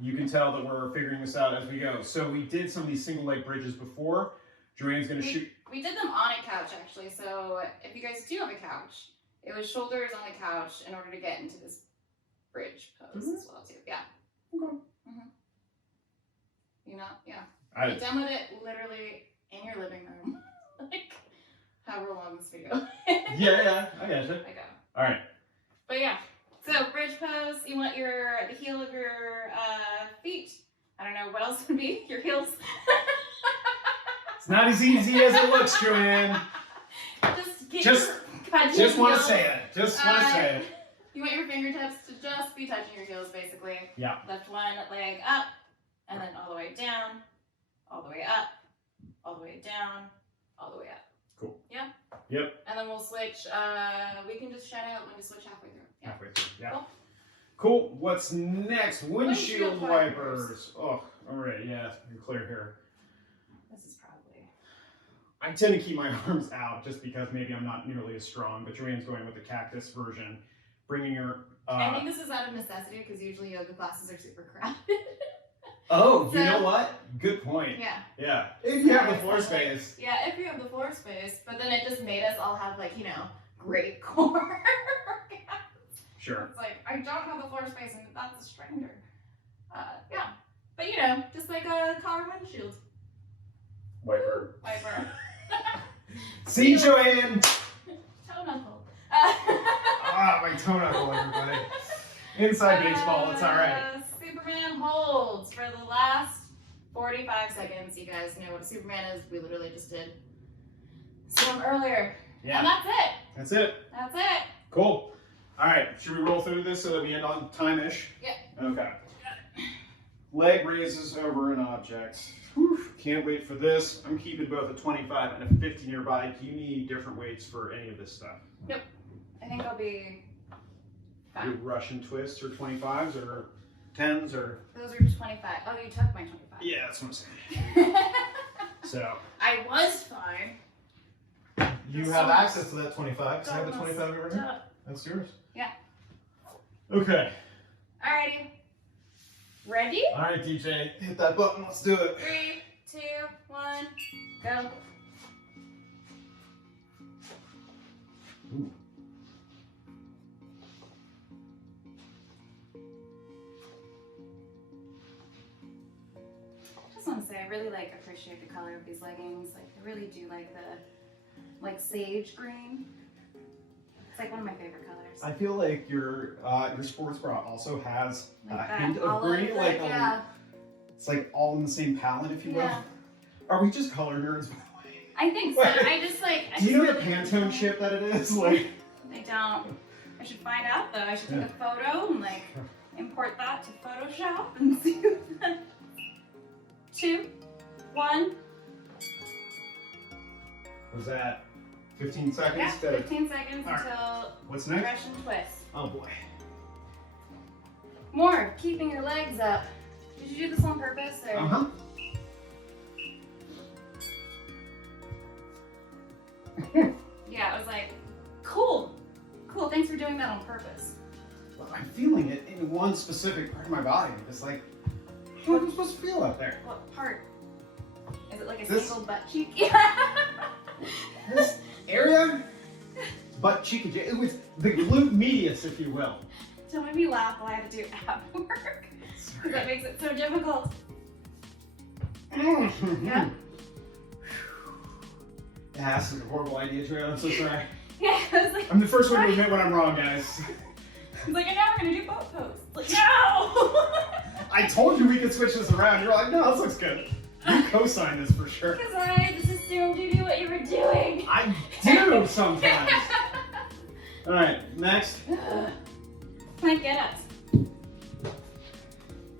you can tell that we're figuring this out as we go. So we did some of these single leg bridges before. JoAnn's going to shoot. We did them on a couch actually. So if you guys do have a couch, it was shoulders on the couch in order to get into this bridge pose as well too. Yeah. Okay. You know, yeah. I demoed it literally in your living room. Like however long this video. Yeah, I got you. I go. All right. But yeah. So bridge pose, you want the heel of your feet. I don't know what else would be your heels. It's not as easy as it looks, JoAnn. Just want to say it. Just want to say it. You want your fingertips to just be touching your heels, basically. Yeah. Left one leg up, and then all the way down, all the way up, all the way down, all the way up. Cool. Yeah? Yep. And then we'll switch. We can just shout out when to switch halfway through. Yeah. Halfway through. Yeah. Cool. Cool. What's next? Windshield wipers. wipers. Oh, all right. Yeah, you're clear here. This is probably. I tend to keep my arms out just because maybe I'm not nearly as strong, but JoAnn's going with the cactus version, bringing her. I think this is out of necessity because usually yoga classes are super crowded. Oh, So- you know what? Good point. Yeah. Yeah. If you have the floor space. Yeah, if you have the floor space, but then it just made us all have like, great core. Sure. It's like, I don't have the floor space and that's a stranger. Yeah. But just like a car windshield. Wiper. Wiper. See, JoAnn? Toe knuckle. My toe knuckle, everybody. Inside baseball, it's all right. Superman holds for the last 45 seconds. You guys know what a Superman is. We literally just did some earlier. Yeah. And that's it. That's it. That's it. Cool. All right. Should we roll through this so that we end on time-ish? Yeah. Okay. Leg raises over an object. Whew, can't wait for this. I'm keeping both a 25 and a 50 nearby. Do you need different weights for any of this stuff? Nope. I think I'll be Do fine. Russian twists or 25s or 10s or? Those are 25. Oh, you took my 25. Yeah, that's what I'm saying. So. I was fine. You have access to that 25 because I have the 25 over here. Duh. That's yours. Yeah. Okay. Alrighty. Ready? All right, DJ, hit that button. Let's do it. 3, 2, 1, go. Ooh. I just want to say I really appreciate the color of these leggings. I really do like the sage green. It's like one of my favorite colors. I feel like your sports bra also has Like a that hint of olive, green, like yeah. it's like all in the same palette, if you will. Yeah. Are we just color nerds? I think so. I just Do you know really the Pantone chip that it is? Like, I don't. I should find out though. I should take a photo and import that to Photoshop and see what that. 2, 1. was that 15 seconds? Yeah, to- 15 seconds All right. until What's next? Russian twist. Oh boy. More, keeping your legs up. Did you do this on purpose or? Uh-huh. Yeah, it was like, cool. Cool, thanks for doing that on purpose. Well, I'm feeling it in one specific part of my body. It's like, how am I supposed to feel out there? What part? Is it like a This- single butt cheek? Yeah. This area? Butt cheek, it was the glute medius, if you will. Don't make me laugh while I have to do ab work. Because that makes it so difficult. Yeah. Yeah, this is a horrible idea, JoAnn. I'm so sorry. Yeah, I was like, I'm the first one to admit when I'm wrong, guys. I was like, and now we're gonna do boat pose. Like, no! I told you we could switch this around. You're like, no, this looks good. You co-sign this for sure. Because I just assumed you knew what you were doing. I do sometimes. All right, next. Plank get ups.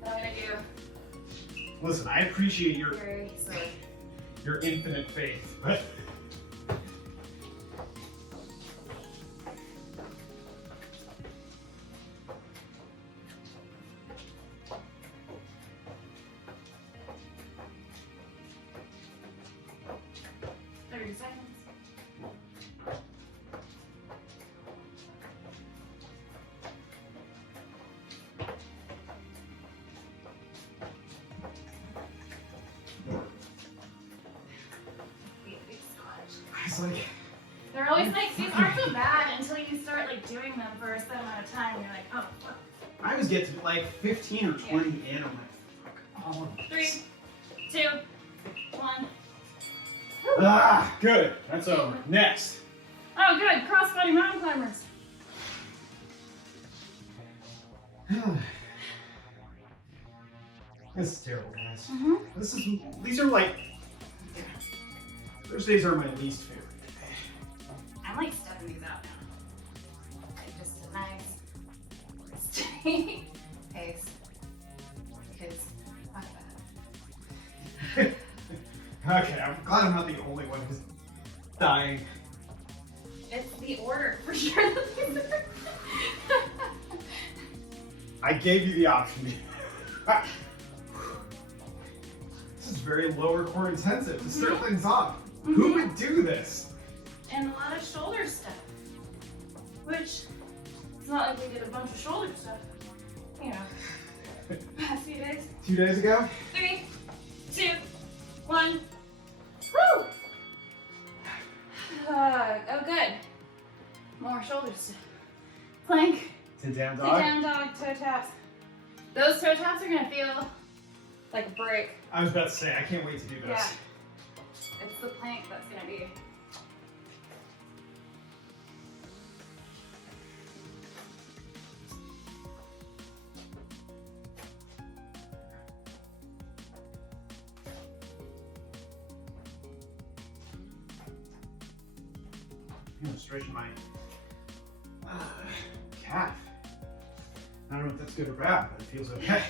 What I'm gonna do. Listen, I appreciate Very slowly. your infinite faith, but I was like, They're always like, these aren't so bad until you start like doing them for a set amount of time and you're like, oh, fuck. I was getting like 15 or 20 in. I'm like, fuck all of this. 3, 2, 1. Ah, good. That's over. Next. Oh, good. Cross-body mountain climbers. This is terrible, guys. Mm-hmm. These are like, Thursdays are my least favorite. I'm like stepping these out now. Like just a nice, steady pace. Because fuck that. Okay, I'm glad I'm not the only one who's dying. It's the order for sure. I gave you the option. This is very lower core intensive to start things off. Who would do this? And a lot of shoulder stuff. Which, it's not like we did a bunch of shoulder stuff. You know, past few days. 2 days ago? 3, 2, 1. Woo! Oh, good. More shoulder stuff. Plank. Sit down, Sit dog. down dog, toe taps. Those toe taps are gonna feel like a break. I was about to say, I can't wait to do this. Yeah. It's the plank that's gonna be. I'm gonna stretch my calf. I don't know if that's good or bad, but it feels okay.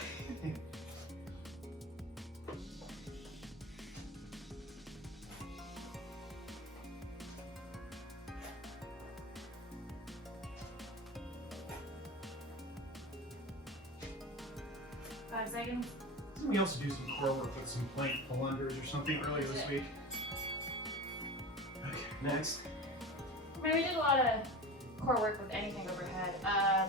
Seconds. Didn't we also do some core work with some plank pull-unders or something earlier this week? Okay, next. I mean, we did a lot of core work with anything overhead.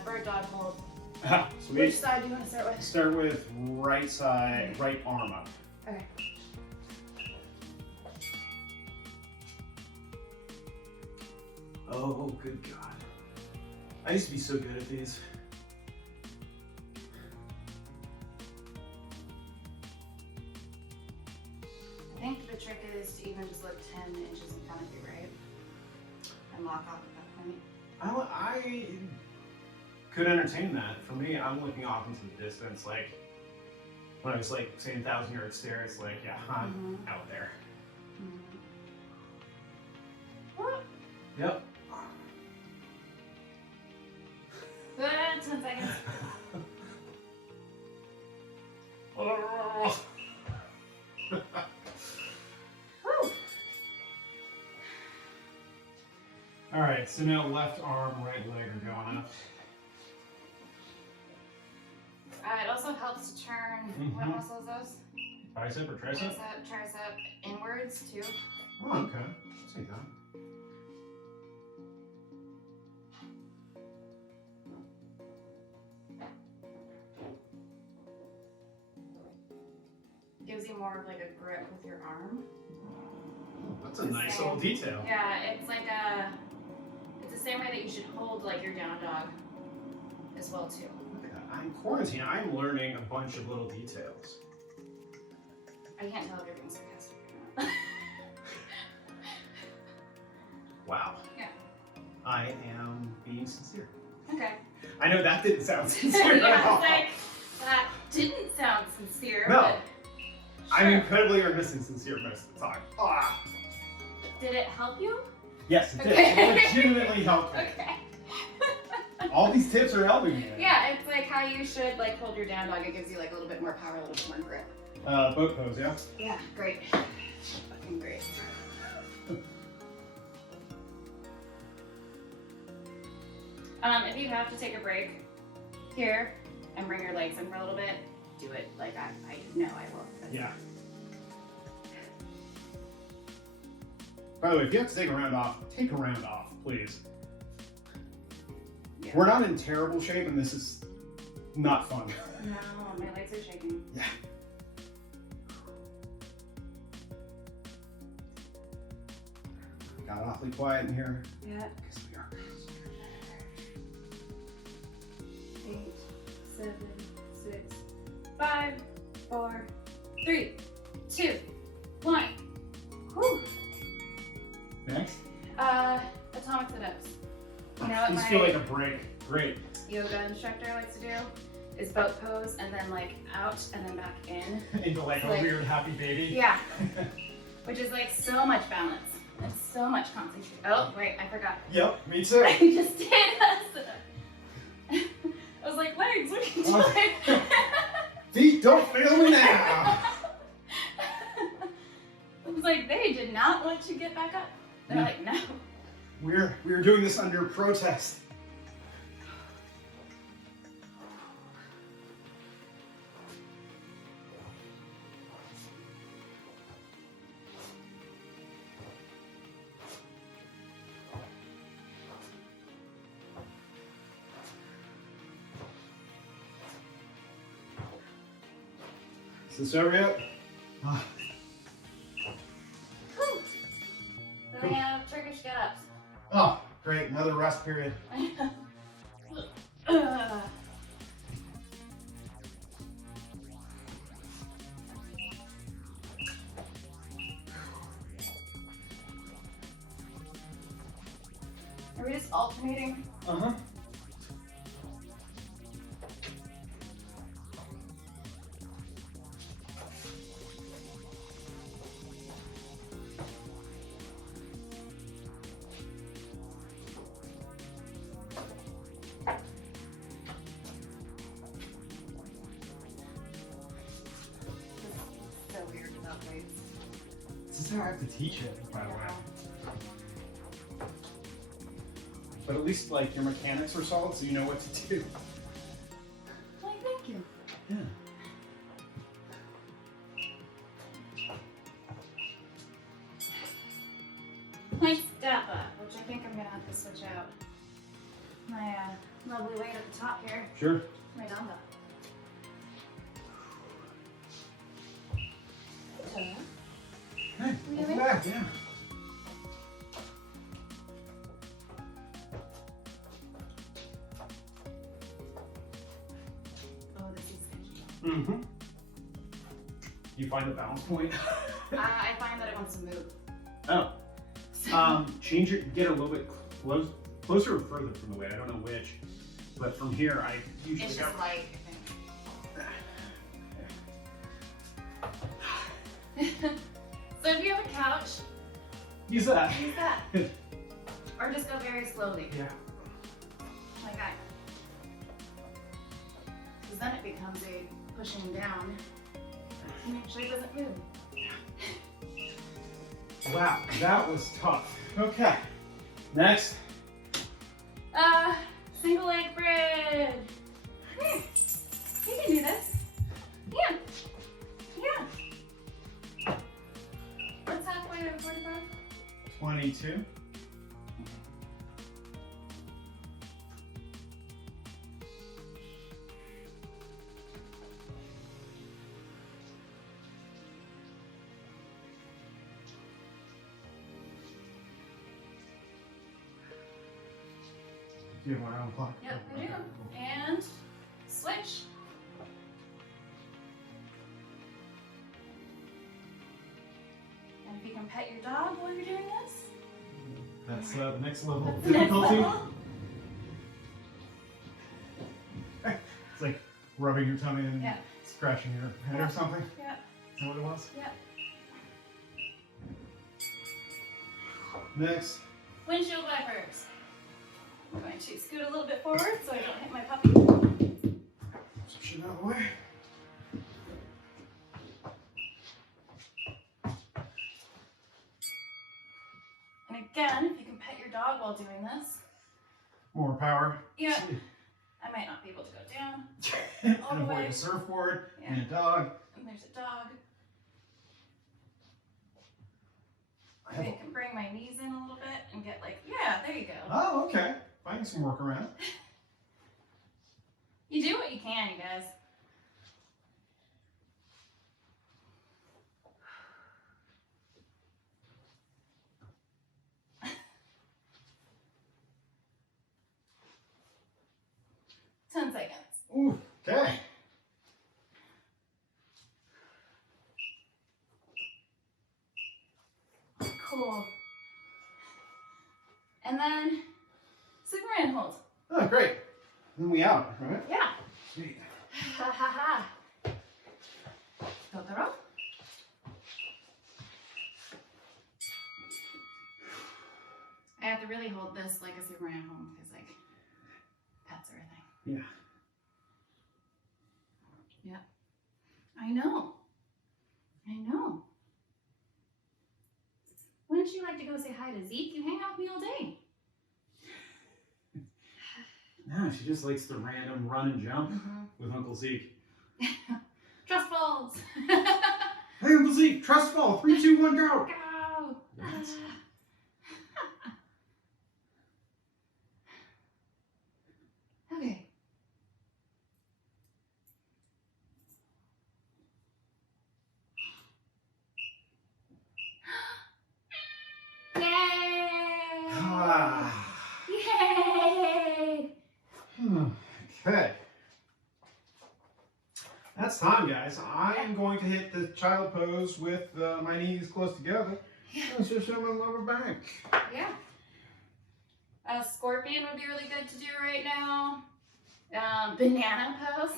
Bird dog hold. Ah, sweet. Which side do you want to start with? Start with right side, right arm up. Okay. Oh, good God. I used to be so good at these. I think the trick is to even just look 10 inches in front of you, right? And lock off at that point. I could entertain that. For me, I'm looking off into the distance. Like, when I was like saying 1,000-yard stare, it's like, yeah, I'm out there. Yep. Good, 10 seconds. All right, so now left arm, right leg are going up. It also helps to turn, what muscle is those? Bicep or tricep? Tricep inwards too. Oh, okay. I'll take that. Gives you more of like a grip with your arm. That's a nice little detail. Yeah, it's like it's the same way that you should hold like your down dog as well too. Look at that. I'm quarantined. I'm learning a bunch of little details. I can't tell if you're being sarcastic or not. Wow. Yeah. I am being sincere. Okay. I know that didn't sound sincere at all. Like, that didn't sound sincere. No. But I'm sure. incredibly earnest and sincere most of the time. Ah. Did it help you? Yes, it did. Okay. It legitimately helped me. Okay. All these tips are helping me. Yeah, it's like how you should like hold your down dog. It gives you like a little bit more power, a little bit more grip. Boat pose, yeah? Yeah, great. Fucking great. If you have to take a break here and bring your legs in for a little bit, do it. Like I know I will. Yeah. By the way, if you have to take a round off, please. Yeah. We're not in terrible shape, and this is not fun. No, my legs are shaking. Yeah. Got awfully quiet in here. Yeah. Because we are. 8, 7, 6, 5, 4, 3, 2, 1. Whew. Next. Atomic sit-ups. You know what These my feel like a break. Great. yoga instructor likes to do? Is boat pose and then like out and then back in. Into like a Like- weird happy baby. Yeah. Which is like so much balance and so much concentration. Oh, wait, I forgot. Yep, me too. I just did a sit-up. I was like, legs, what are you doing? Feet, don't fail me now. I was like, they did not want you to get back up. They're like, no. We're doing this under protest. Is this over yet? Whew. Then we have Turkish get-ups. Oh, great, another rest period. Ugh. Are we just alternating? Uh-huh. So weird without weights. This is how I have to teach it, by the way. But at least like your mechanics are solid, so you know what to do. Why, thank you. Yeah. My Tabata, which I think I'm gonna have to switch out. My lovely weight at the top here. Sure. My dumbbell. Hey, We welcome doing? back, yeah. Oh, this is sketchy. Mm-hmm. You find the balance point? I find that it wants to move. Oh. Change it, get a little bit closer or further from the weight. I don't know which, but from here I usually It's go. just light, I think. So if you have a couch, Use that. use that. Or just go very slowly, Yeah. like that. Because then it becomes a pushing down. And it actually doesn't move. Wow, that was tough. Okay. Next. Single leg bridge. Come here. You can do this. Yeah. Yeah. What's halfway to 45? 22. Do you have my own clock? Yep, I do. And switch. pet your dog while you're doing this. That's the next level of That's the next difficulty. level. It's like rubbing your tummy and Yeah. scratching your head Yeah. or something. Yeah. Is that what it was? Yeah. Next. Windshield wipers. I'm going to scoot a little bit forward so I don't hit my puppy. Some shit out of the way. And again, if you can pet your dog while doing this. More power. Yeah. I might not be able to go down. All And the avoid way. a surfboard Yeah. and a dog. And there's a dog. I Maybe have I can bring my knees in a little bit and get like, yeah, there you go. Oh, okay. Finding some workaround. You do what you can, you guys. Ten seconds. Ooh, okay. Cool. And then Superman hold. Oh, great. Then we out, right? Yeah. Sweet. Ha ha ha. Totoro. I have to really hold this like a Superman home because like pets are a thing. Yeah. Yeah. I know. I know. Wouldn't you like to go say hi to Zeke? You hang out with me all day. No, she just likes to random run and jump with Uncle Zeke. Trust falls. Hey, Uncle Zeke, trust fall. 3, 2, 1, go. Go. What? Okay. Yay! Ah. Yay! Okay. That's time, guys. I am going to hit the child pose with my knees close together. Yeah. And just have my lower back. Yeah. A scorpion would be really good to do right now. Banana pose,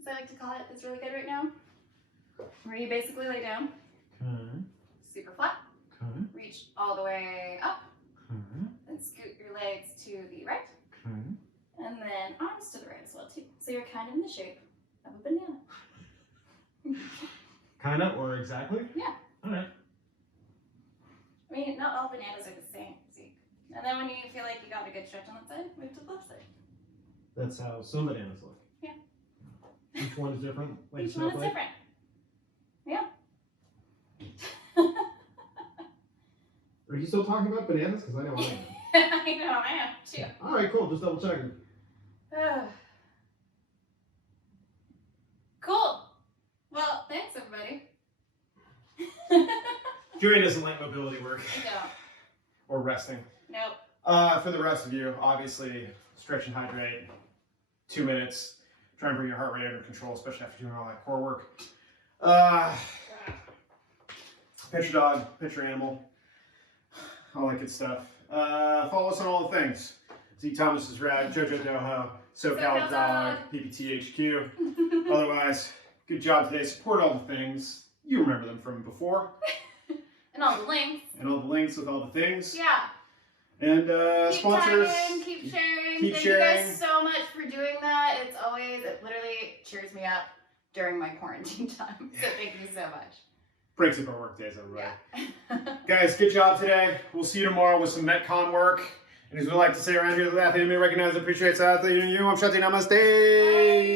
as I like to call it, is really good right now. Where you basically lay down, Okay. super flat, Okay. reach all the way up, Okay. then scoot your legs to the right, Okay. and then arms to the right as well too. So you're kind of in the shape of a banana. Kind of, or exactly? Yeah. All right. I mean, not all bananas are the same, Zeke. And then when you feel like you got a good stretch on that side, move to the left side. That's how some bananas look. Yeah. Each one is different. Like Each one is snowflake. different. Yeah. Are you still talking about bananas? Because I know I am. I know, I am too. All right, cool. Just double checking. Cool. Well, thanks everybody. JoAnn doesn't like mobility work No. or resting. Nope. For the rest of you, obviously, stretch and hydrate. 2 minutes. Try and bring your heart rate under control, especially after doing all that core work. Pet your dog, pet your animal, all that good stuff. Follow us on all the things. Zeke Thomas's Rad, JoJo Doho, SoCal Dog, PPTHQ. Otherwise, good job today. Support all the things. You remember them from before. And all the links. And all the links with all the things. Yeah. And Keep sponsors. tagging, keep sharing. Keep Thank sharing. you guys so much for doing that. It literally cheers me up during my quarantine time. So thank you so much. Breaks up our work days, everybody. Yeah. Guys, good job today. We'll see you tomorrow with some Metcon work. And as we like to say around here, the athlete you may recognize and appreciate, athlete you. I'm Shanti. Namaste. Bye.